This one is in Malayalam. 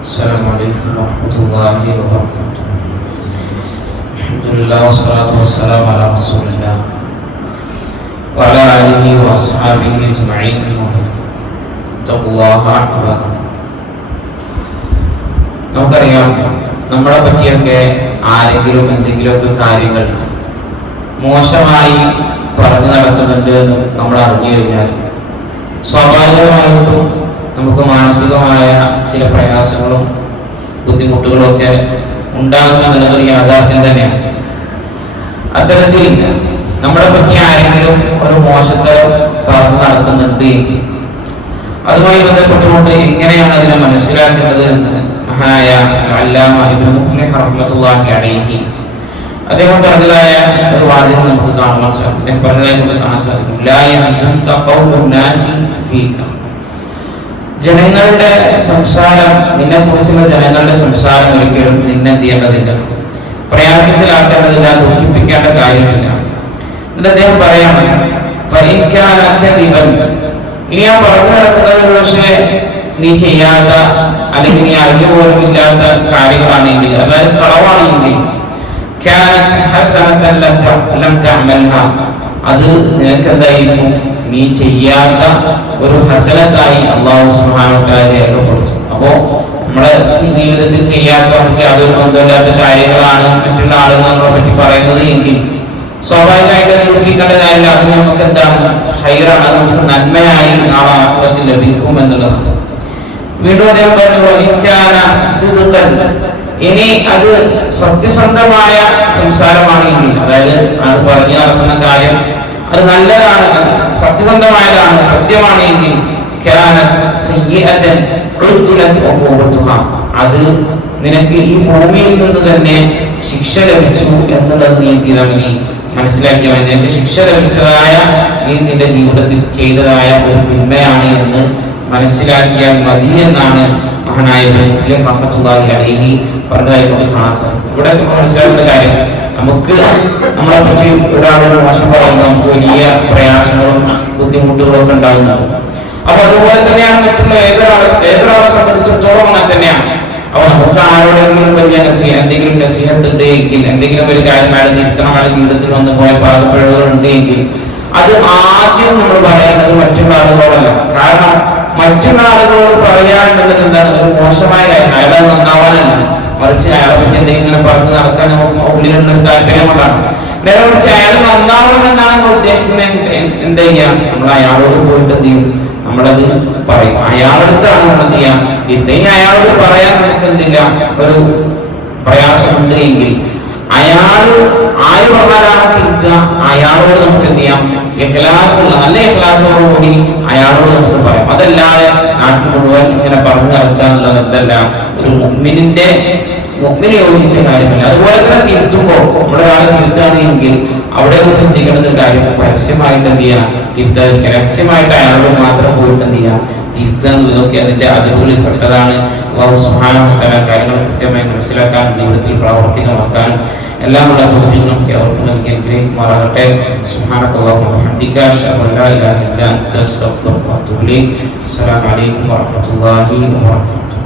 السلام عليكم ورحمة الله وبركاته. الحمد لله والصلاة والسلام على رسول الله وعلى آله وأصحابه أجمعين. اتقوا الله عباد. നമുക്കറിയാം, നമ്മളെ പറ്റിയൊക്കെ ആരെങ്കിലും എന്തെങ്കിലുമൊക്കെ കാര്യങ്ങൾ മോശമായി പറഞ്ഞു നടക്കുന്നുണ്ട് എന്ന് നമ്മൾ അറിഞ്ഞു കഴിഞ്ഞാൽ സ്വാഭാവികമായിട്ടും നമുക്ക് മാനസികമായ ചില പ്രയാസങ്ങളും ബുദ്ധിമുട്ടുകളും ഒക്കെ ഉണ്ടാകുമെന്നുള്ളതൊരു യാഥാർത്ഥ്യം തന്നെയാണ്. അത്തരത്തിൽ നമ്മളെ പറ്റി ആരെങ്കിലും ഒരു മോശത്തെ പറഞ്ഞു നടക്കുന്നുണ്ട് എങ്കിൽ അതുമായി ബന്ധപ്പെട്ടുകൊണ്ട് എങ്ങനെയാണ് അതിനെ മനസ്സിലാക്കേണ്ടത് എന്ന് മഹാനായ അല്ലാമ ഇബ്നു മുഫ്ലിഹ് റഹ്മത്തുള്ളാഹി അലൈഹി അദ്ദേഹം പറഞ്ഞതായ ഒരു വാചകം നമുക്ക് കാണാൻ സാധിക്കും. ലാ യഹ്സുൻക ഖൗലു നാസി ഫീക. ജനങ്ങളുടെ സംസാരം, നിന്നെ കുറിച്ചുള്ള ജനങ്ങളുടെ സംസാരം ഒരിക്കലും നിന്നെ എന്ത് ചെയ്യേണ്ടതില്ല, പ്രയാസത്തിലാക്കേണ്ടതില്ല, ദുഃഖിപ്പിക്കേണ്ട കാര്യമില്ല. എന്നിട്ട് അദ്ദേഹം പറയാണ്, ഇനി ഞാൻ പറഞ്ഞു നടക്കുന്നത് പക്ഷേ നീ ചെയ്യാത്ത അല്ലെങ്കിൽ നീ അറിഞ്ഞു പോലും ഇല്ലാത്ത കാര്യങ്ങളാണെങ്കിൽ, അതായത് കളവാണെങ്കിൽ, അത് നിനക്ക് എന്തായിരുന്നു, നീ ചെയ്യാത്ത ഒരു ഹസനത്തായി അല്ലാഹു സുബ്ഹാനഹു വ തആല രേഖപ്പെടുത്തും. അപ്പോ നമ്മളെ ജീവിതത്തിൽ ചെയ്യാത്ത നമുക്ക് യാതൊരു ബന്ധമില്ലാത്ത കാര്യങ്ങളാണ് മറ്റുള്ള ആളുകൾ നമ്മളെ പറ്റി പറയുന്നത് എങ്കിൽ സ്വാഭാവികമായിട്ട് ദുഃഖിക്കേണ്ട കാര്യമില്ല. അത് നമുക്ക് എന്താണ്, ഹൈറാണ്, അത് നമുക്ക് നന്മയായി നാളെ ആഖിറത്തിൽ ലഭിക്കും എന്നുള്ളതാണ്. വീണ്ടും അദ്ദേഹം പറഞ്ഞു, ഇനി അത് സത്യസന്ധമായ സംസാരമാണെങ്കിൽ, അതായത് അത് പറഞ്ഞു നടക്കുന്ന കാര്യം അത് നല്ലതാണ്, സത്യസന്ധമായതാണ്, സത്യമാണ് എങ്കിൽ അത് നിനക്ക് ഈ ഭൂമിയിൽ നിന്ന് തന്നെ ശിക്ഷ ലഭിച്ചു എന്നുള്ളത് നീ ഇനി മനസ്സിലാക്കിയാൽ മതി. നിനക്ക് ശിക്ഷ ലഭിച്ചതായ നീ നിന്റെ ജീവിതത്തിൽ ചെയ്തതായ ഒരു തിന്മയാണ് എന്ന് മനസ്സിലാക്കിയാൽ മതി എന്നാണ് മഹാനായ ഇബ്നു മുഫ്ലിഹ് റഹ്മത്തുള്ളാഹി അലൈഹി പറഞ്ഞതായിക്കൊണ്ട് കാണാൻ സാധിക്കും. ഇവിടെ മനസ്സിലാക്കുന്ന കാര്യം, നമുക്ക് നമ്മളെ പറ്റി ഒരാളോട് മോശം പറയുമ്പോൾ നമുക്ക് വലിയ പ്രയാസങ്ങളും ബുദ്ധിമുട്ടുകളും ഒക്കെ ഉണ്ടാകുന്നുണ്ട്. അപ്പൊ അതുപോലെ തന്നെയാണ് മറ്റുള്ള ഏതൊരാളെ സംബന്ധിച്ചിടത്തോളം അങ്ങനെ തന്നെയാണ്. അപ്പൊ നമുക്ക് ആരോടെങ്കിലും വലിയ എന്തെങ്കിലും നസീഹത്ത് ഉണ്ട് എങ്കിൽ, എന്തെങ്കിലും ഒരു കാര്യം അയാൾ തിരുത്തണം, അയാളുടെ ജീവിതത്തിൽ വന്ന് പോയ പാകപ്പിഴവുകൾ ഉണ്ട് എങ്കിൽ അത് ആദ്യം നമ്മൾ പറയേണ്ടത് മറ്റുള്ള ആളുകളോടല്ല. കാരണം മറ്റുള്ള ആളുകളോട് പറയാനുള്ളത് എന്താണ്, ഒരു മോശമായ കാര്യം, അയാളെ നന്നാവാനല്ല, മറിച്ച് അയാളെ പറ്റി എന്തെങ്കിലും പറഞ്ഞു നടക്കാൻ നമുക്ക് ഉള്ളിലുള്ള ഒരു താല്പര്യം കൊണ്ടാണ്. നേരെ മറിച്ച് അയാൾ നന്നാവണമെന്നാണ് നമ്മൾ ഉദ്ദേശിക്കുന്നത്. എന്താ ചെയ്യാം, നമ്മൾ അയാളോട് പോയിട്ട് എന്ത് ചെയ്യും, നമ്മളത് പറയും. അയാളടുത്താണ് നമ്മൾ എന്ത് ചെയ്യാം, ഇനി അയാളോട് പറയാൻ നമുക്ക് എന്തില്ല, ഒരു പ്രയാസമുണ്ട് എങ്കിൽ അയാള് ആര് പറഞ്ഞാലാണ് തിരുത്തുക, അയാളോട് നമുക്ക് എന്ത് ചെയ്യാം, നല്ല ഇഖ്ലാസോടുകൂടി അയാളോട് നമുക്ക് പറയാം. അതല്ലാതെ നാട്ടിൽ മുഴുവൻ ഇങ്ങനെ പറഞ്ഞു നടക്കുക എന്നുള്ളത് എന്തല്ല, ഒരു മുഅ്മിനിന് യോജിച്ച കാര്യമല്ല. അതുപോലെ തന്നെ തിരുത്തുമ്പോൾ നമ്മുടെ ആളെ തിരുത്തുകയാണെങ്കിൽ അവിടെ നമുക്ക് ചിന്തിക്കേണ്ട ഒരു കാര്യം, പരസ്യമായിട്ട് എന്ത് ചെയ്യാം, തിരുത്താതിരിക്കുക. രഹസ്യമായിട്ട് അയാളോട് മാത്രം പോയിട്ട് എന്ത് ചെയ്യാം, തിരുത്തുക എന്നുള്ളതൊക്കെ അതിന്റെ അതിരുകളിൽ പെട്ടതാണ്. അല്ലാഹു സുബ്ഹാനഹു വ തആല കാര്യങ്ങൾ കൃത്യമായി മനസ്സിലാക്കാൻ, ജീവിതത്തിൽ പ്രാവർത്തികമാക്കാൻ എല്ലാമുള്ള തൗഫീഖ് അവർക്ക് നൽകി അനുഗ്രഹിക്കുമാറാകട്ടെ. സുബ്ഹാനക്കല്ലാഹുമ്മ വബിഹംദിക അശ്ഹദു അൻ ലാ ഇലാഹ ഇല്ല അൻത അസ്തഗ്ഫിറുക വ അത്തൂബു ഇലൈക്. അസ്സലാമു അലൈക്കും വറഹ്മത്തുള്ളാഹി വബറകാതുഹു.